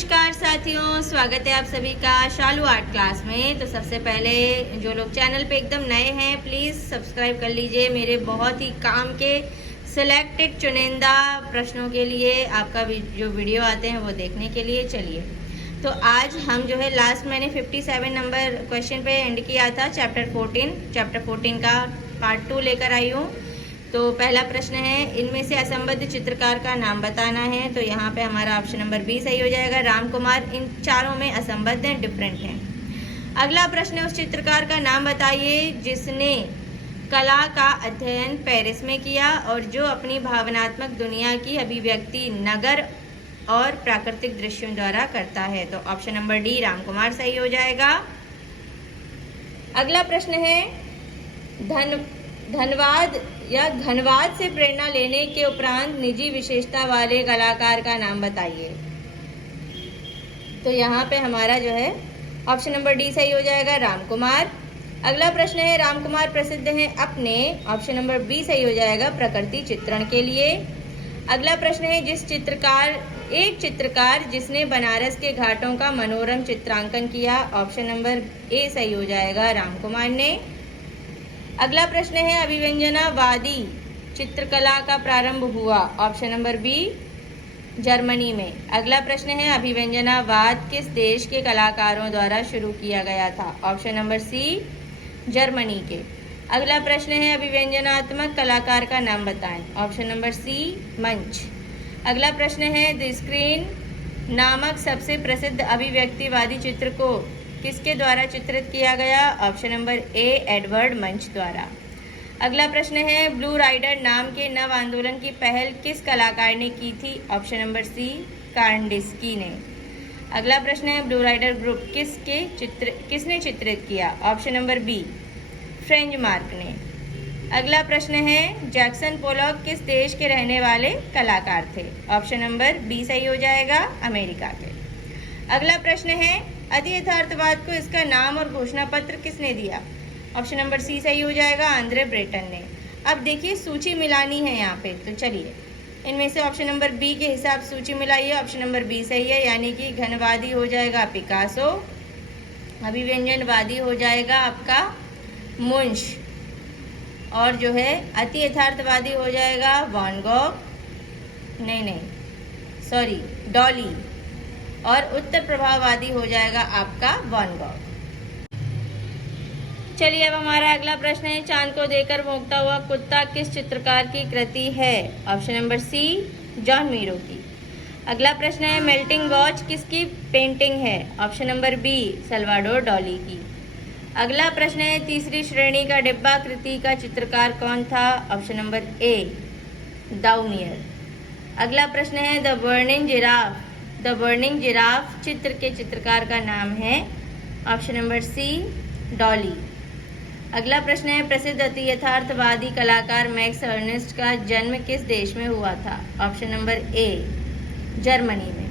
नमस्कार साथियों, स्वागत है आप सभी का शालू आर्ट क्लास में। तो सबसे पहले जो लोग चैनल पे एकदम नए हैं प्लीज़ सब्सक्राइब कर लीजिए। मेरे बहुत ही काम के सिलेक्टेड चुनिंदा प्रश्नों के लिए आपका जो वीडियो आते हैं वो देखने के लिए। चलिए, तो आज हम जो है लास्ट मैंने 57 नंबर क्वेश्चन पे एंड किया था। चैप्टर 14 का पार्ट 2 लेकर आई हूँ। तो पहला प्रश्न है, इनमें से असंबद्ध चित्रकार का नाम बताना है। तो यहाँ पे हमारा ऑप्शन नंबर बी सही हो जाएगा। राम कुमार इन चारों में असंबद्ध हैं, डिफरेंट हैं। अगला प्रश्न है, उस चित्रकार का नाम बताइए जिसने कला का अध्ययन पेरिस में किया और जो अपनी भावनात्मक दुनिया की अभिव्यक्ति नगर और प्राकृतिक दृश्यों द्वारा करता है। तो option number D Ram Kumar सही हो जाएगा। अगला प्रश्न है, धनवाद से प्रेरणा लेने के उपरांत निजी विशेषता वाले कलाकार का नाम बताइए। तो यहाँ पे हमारा जो है ऑप्शन नंबर डी सही हो जाएगा, राम कुमार। अगला प्रश्न है, राम कुमार प्रसिद्ध हैं अपने, ऑप्शन नंबर बी सही हो जाएगा, प्रकृति चित्रण के लिए। अगला प्रश्न है, एक चित्रकार जिसने बनारस के घाटों का मनोरम चित्रांकन किया, ऑप्शन नंबर ए सही हो जाएगा, राम कुमार ने। अगला प्रश्न है, अभिव्यंजनावादी चित्रकला का प्रारंभ हुआ, ऑप्शन नंबर बी जर्मनी में। अगला प्रश्न है, अभिव्यंजनावाद किस देश के कलाकारों द्वारा शुरू किया गया था, ऑप्शन नंबर सी जर्मनी के। अगला प्रश्न है, अभिव्यंजनात्मक कलाकार का नाम बताएं, ऑप्शन नंबर सी मंच। अगला प्रश्न है, द स्क्रीन नामक सबसे प्रसिद्ध अभिव्यक्तिवादी चित्र को किसके द्वारा चित्रित किया गया, ऑप्शन नंबर ए एडवर्ड मंच द्वारा। अगला प्रश्न है, ब्लू राइडर नाम के नव आंदोलन की पहल किस कलाकार ने की थी, ऑप्शन नंबर सी कार्नडिस्की ने। अगला प्रश्न है, ब्लू राइडर ग्रुप किसने चित्रित किया, option number B Franz Marc ने। अगला प्रश्न है, जैक्सन पोलॉक किस देश के रहने वाले कलाकार थे, ऑप्शन नंबर बी सही हो जाएगा, अमेरिका के। अगला प्रश्न है, अति यथार्थवाद को इसका नाम और घोषणा पत्र किसने दिया, ऑप्शन नंबर सी सही हो जाएगा, आंद्रे ब्रेटन ने। अब देखिए सूची मिलानी है यहाँ पे, तो चलिए इनमें से ऑप्शन नंबर बी के हिसाब सूची मिलाइए। ऑप्शन नंबर बी सही है, यानी कि घनवादी हो जाएगा पिकासो, अभिव्यंजनवादी हो जाएगा आपका मुंश, और जो है अति यथार्थवादी हो जाएगा वैन गॉग, डॉली, और उत्तर प्रभाववादी हो जाएगा आपका वैन गॉग। चलिए, अब हमारा अगला प्रश्न है, चांद को देखकर भौंकता हुआ कुत्ता किस चित्रकार की कृति है, option number C Joan Miro की। अगला प्रश्न है, मेल्टिंग वॉच किसकी पेंटिंग है, option number B Salvador Dali की। अगला प्रश्न है, तीसरी श्रेणी का डिब्बा कृति का चित्रकार कौन था, ऑप्शन नंबर ए दाउमियर। अगला प्रश्न है, द बर्निंग जिराफ चित्र के चित्रकार का नाम है, ऑप्शन नंबर सी डॉली। अगला प्रश्न है, प्रसिद्ध अति यथार्थवादी कलाकार मैक्स अर्नेस्ट का जन्म किस देश में हुआ था, ऑप्शन नंबर ए जर्मनी में।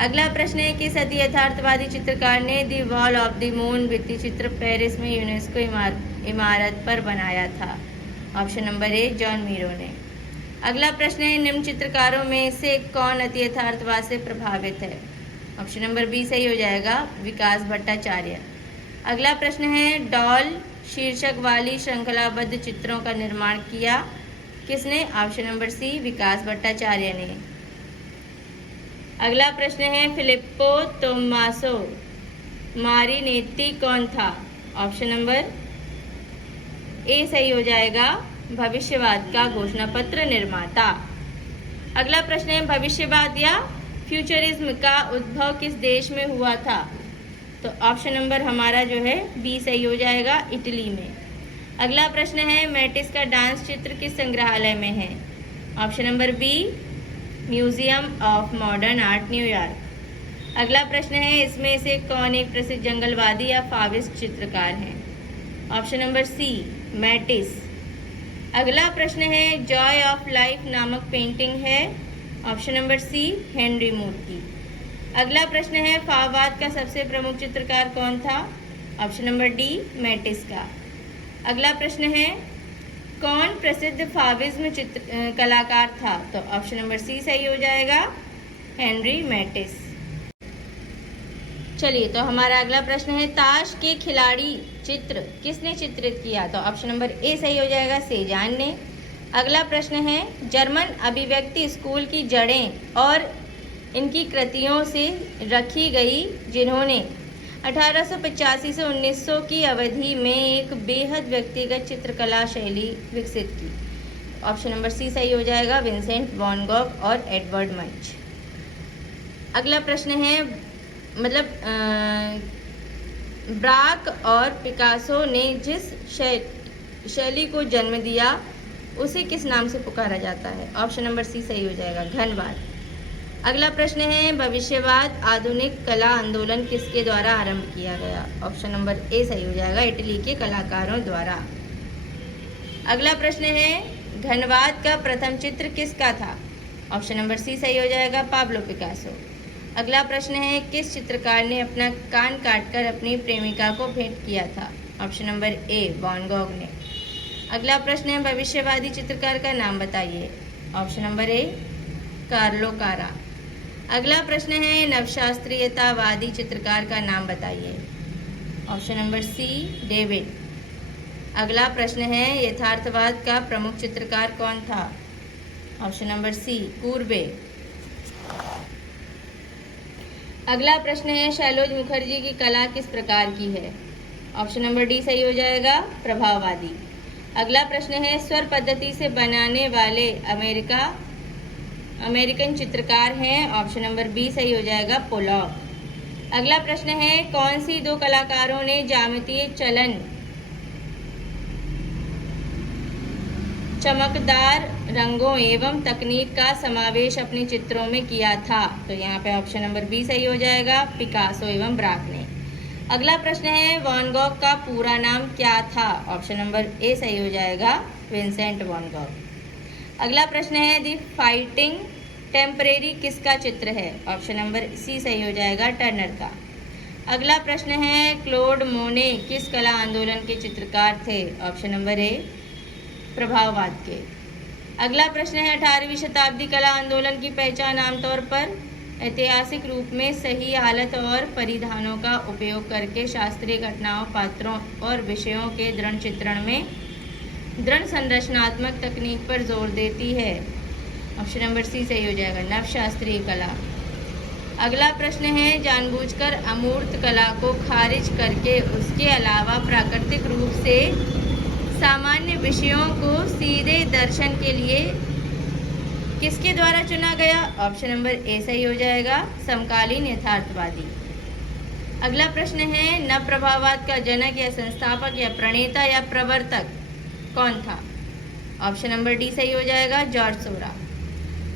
अगला प्रश्न है, किस अति यथार्थवादी चित्रकार ने the wall of the moon भित्ति चित्र पेरिस में यूनेस्को इमारत पर बनाया था, ऑप्शन नंबर ए जॉन मीरो ने। अगला प्रश्न है, निम्न चित्रकारों में से कौन अति यथार्थवाद से प्रभावित है, ऑप्शन नंबर बी सही हो जाएगा, विकास भट्टाचार्य। अगला प्रश्न है, डॉल शीर्षक वाली श्रृंखलाबद्ध चित्रों का निर्माण किया किसने, ऑप्शन नंबर सी विकास भट्टाचार्य ने। अगला प्रश्न है, फिलिप्पो तोमासो मारिनेत्ती कौन था, ऑप्शन नंबर ए सही हो जाएगा, भविष्यवाद का घोषणा पत्र निर्माता। अगला प्रश्न है, भविष्यवाद या फ्यूचरिज्म का उद्भव किस देश में हुआ था, तो ऑप्शन नंबर हमारा जो है बी सही हो जाएगा, इटली में। अगला प्रश्न है, मैटिस का डांस चित्र किस संग्रहालय में है, option number B museum of modern art New York. अगला प्रश्न है, इसमें से कौन एक प्रसिद्ध जंगलवादी या फाविस्ट चित्रकार है, ऑप्शन नंबर सी मैटिस। अगला प्रश्न है, जॉय ऑफ लाइफ नामक पेंटिंग है, ऑप्शन नंबर सी हेनरी मूर की। अगला प्रश्न है, फाववाद का सबसे प्रमुख चित्रकार कौन था, ऑप्शन नंबर डी मैटिस का। अगला प्रश्न है, कौन प्रसिद्ध फाविज्म कलाकार था, तो ऑप्शन नंबर सी सही हो जाएगा, हेनरी मैटिस। चलिए, तो हमारा अगला प्रश्न है ताश के खिलाड़ी चित्र किसने चित्रित किया? तो ऑप्शन नंबर ए सही हो जाएगा, सेजान ने। अगला प्रश्न है जर्मन अभिव्यक्ति स्कूल की जड़ें और इनकी कृतियों से रखी गई, जिन्होंने 1885 से 1900 की अवधि में एक बेहद व्यक्तिगत चित्रकला शैली विकसित की। ऑप्शन नंबर सी सही हो जाएगा, विंसेंट वैन गॉग और एडवर्ड मंच। अगला प्रश्न है ब्राक और पिकासो ने जिस शैली को जन्म दिया उसे किस नाम से पुकारा जाता है? ऑप्शन नंबर सी सही हो जाएगा, घनवाद। अगला प्रश्न है भविष्यवाद आधुनिक कला आंदोलन किसके द्वारा आरंभ किया गया? ऑप्शन नंबर ए सही हो जाएगा, इटली के कलाकारों द्वारा। अगला प्रश्न है घनवाद का प्रथम चित्र किसका था? ऑप्शन नंबर सी सही हो जाएगा, पाब्लो पिकासो। अगला प्रश्न है किस चित्रकार ने अपना कान काटकर अपनी प्रेमिका को भेंट किया था? Option number A, Van Gogh ने। अगला प्रश्न है भविष्यवादी चित्रकार का नाम बताइए। ऑप्शन नंबर ए, कार्लो कारा। अगला प्रश्न है नवशास्त्रीयतावादी चित्रकार का नाम बताइए। Option number C, David. अगला प्रश्न है यथार्थवाद का प्रमुख चित्रकार कौन था? Option number C, Courbet. अगला प्रश्न है शैलोज मुखर्जी की कला किस प्रकार की है? ऑप्शन नंबर डी सही हो जाएगा, प्रभाववादी। अगला प्रश्न है स्वर पद्धति से बनाने वाले अमेरिकन चित्रकार हैं? ऑप्शन नंबर बी सही हो जाएगा, पोलॉक। अगला प्रश्न है कौन सी दो कलाकारों ने ज्यामितीय चलन, चमकदार रंगों एवं तकनीक का समावेश अपने चित्रों में किया था? तो यहाँ पे ऑप्शन नंबर बी सही हो जाएगा, पिकासो एवं ब्राक ने। अगला प्रश्न है वैन गॉग का पूरा नाम क्या था? ऑप्शन नंबर ए सही हो जाएगा, विंसेंट वैन गॉग। अगला प्रश्न है द फाइटिंग टेम्परेरी किसका चित्र है? ऑप्शन नंबर सी सही हो जाएगा, टर्नर का। अगला प्रश्न है क्लोड मोने किस कला आंदोलन के चित्रकार थे? ऑप्शन नंबर ए, प्रभाववाद के। अगला प्रश्न है 18वीं शताब्दी कला आंदोलन की पहचान आमतौर पर ऐतिहासिक रूप में सही हालत और परिधानों का उपयोग करके शास्त्रीय घटनाओं, पात्रों और विषयों के दृढ़ चित्रण में दृढ़ संरचनात्मक तकनीक पर जोर देती है। ऑप्शन नंबर सी सही हो जाएगा, नवशास्त्रीय कला। अगला प्रश्न है जानबूझकर अमूर्त कला को खारिज करके उसके अलावा प्राकृतिक रूप से सामान्य विषयों को सीधे दर्शन के लिए किसके द्वारा चुना गया? ऑप्शन नंबर ए सही हो जाएगा, समकालीन यथार्थवादी। अगला प्रश्न है नव प्रभाववाद का जनक या संस्थापक या प्रणेता या प्रवर्तक कौन था? ऑप्शन नंबर डी सही हो जाएगा, जॉर्ज सोरा।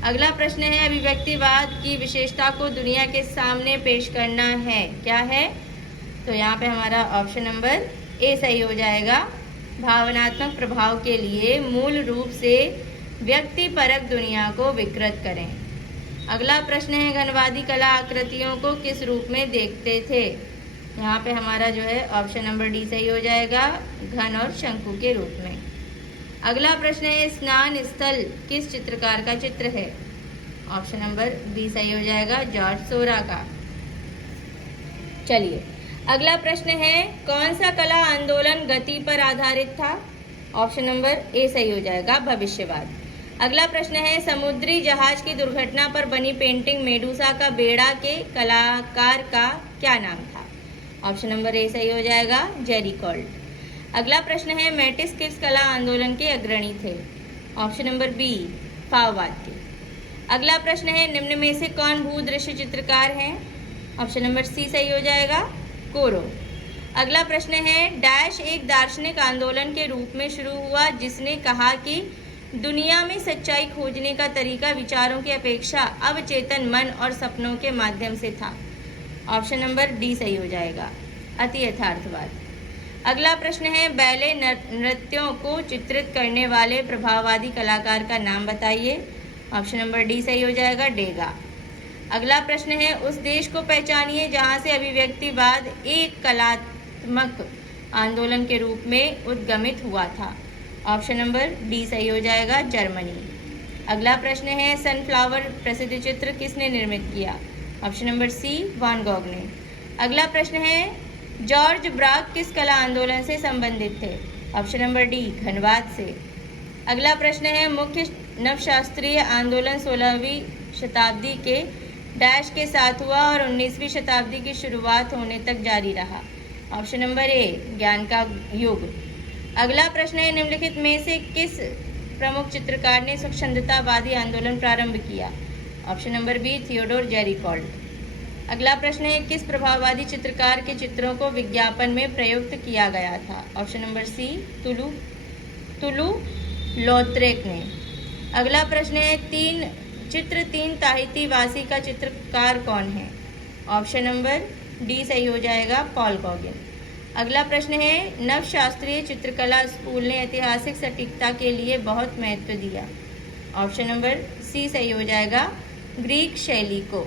अगला प्रश्न है अभिव्यक्तिवाद की विशेषता को दुनिया के सामने पेश करना है, क्या है? तो यहाँ पे हमारा ऑप्शन नंबर ए सही हो जाएगा, भावनात्मक प्रभाव के लिए मूल रूप से व्यक्तिपरक दुनिया को विकृत करें। अगला प्रश्न है घनवादी कला आकृतियों को किस रूप में देखते थे? यहाँ पे हमारा जो है ऑप्शन नंबर डी सही हो जाएगा, घन और शंकु के रूप में। अगला प्रश्न है स्नान स्थल किस चित्रकार का चित्र है? ऑप्शन नंबर बी सही हो जाएगा, जॉर्ज सोरा का। चलिए, अगला प्रश्न है कौन सा कला आंदोलन गति पर आधारित था? ऑप्शन नंबर ए सही हो जाएगा, भविष्यवाद। अगला प्रश्न है समुद्री जहाज की दुर्घटना पर बनी पेंटिंग मेडूसा का बेड़ा के कलाकार का क्या नाम था? ऑप्शन नंबर ए सही हो जाएगा, जेरी कॉल्ट। अगला प्रश्न है मैटिस किस कला आंदोलन के अग्रणी थे? ऑप्शन नंबर बी, फाववाद के। अगला प्रश्न है निम्न में से कौन भूदृश्य चित्रकार हैं? ऑप्शन नंबर सी सही हो जाएगा, कोरो। अगला प्रश्न है डैश एक दार्शनिक आंदोलन के रूप में शुरू हुआ जिसने कहा कि दुनिया में सच्चाई खोजने का तरीका विचारों की अपेक्षा अवचेतन मन और सपनों के माध्यम से था। ऑप्शन नंबर डी सही हो जाएगा, अति यथार्थवाद। अगला प्रश्न है बैले नृत्यों को चित्रित करने वाले प्रभाववादी कलाकार का नाम बताइए। ऑप्शन नंबर डी सही हो जाएगा, डेगा। अगला प्रश्न है उस देश को पहचानिए जहां से अभिव्यक्तिवाद एक कलात्मक आंदोलन के रूप में उद्गमित हुआ था। ऑप्शन नंबर डी सही हो जाएगा, जर्मनी। अगला प्रश्न है सनफ्लावर प्रसिद्ध चित्र किसने निर्मित किया? Option number C, Van Gogh ने। अगला प्रश्न है जॉर्ज ब्राक किस कला आंदोलन से संबंधित थे? ऑप्शन नंबर डी घनवाद से। अगला प्रश्न है मुख्य नवशास्त्रीय आंदोलन 16वीं शताब्दी के डैश के साथ हुआ और 19वीं शताब्दी की शुरुआत होने तक जारी रहा? ऑप्शन नंबर ए ज्ञान का युग। अगला प्रश्न है निम्नलिखित में से किस प्रमुख चित्रकार ने स्वच्छंदतावादी आंदोलन प्रारंभ किया? Option number B Theodore Gericault. अगला प्रश्न है किस प्रभाववादी चित्रकार के चित्रों को विज्ञापन में प्रयुक्त किया गया था? ऑप्शन नंबर सी तुलू लॉथरेक ने। अगला प्रश्न है तीन ताहिती वासी का चित्रकार कौन है? ऑप्शन नंबर डी सही हो जाएगा पॉल गॉगिन। अगला प्रश्न है नवशास्त्रीय चित्रकला स्कूल ने ऐतिहासिक सटीकता के लिए बहुत महत्व दिया? ऑप्शन नंबर सी सही हो जाएगा ग्रीक शैली को।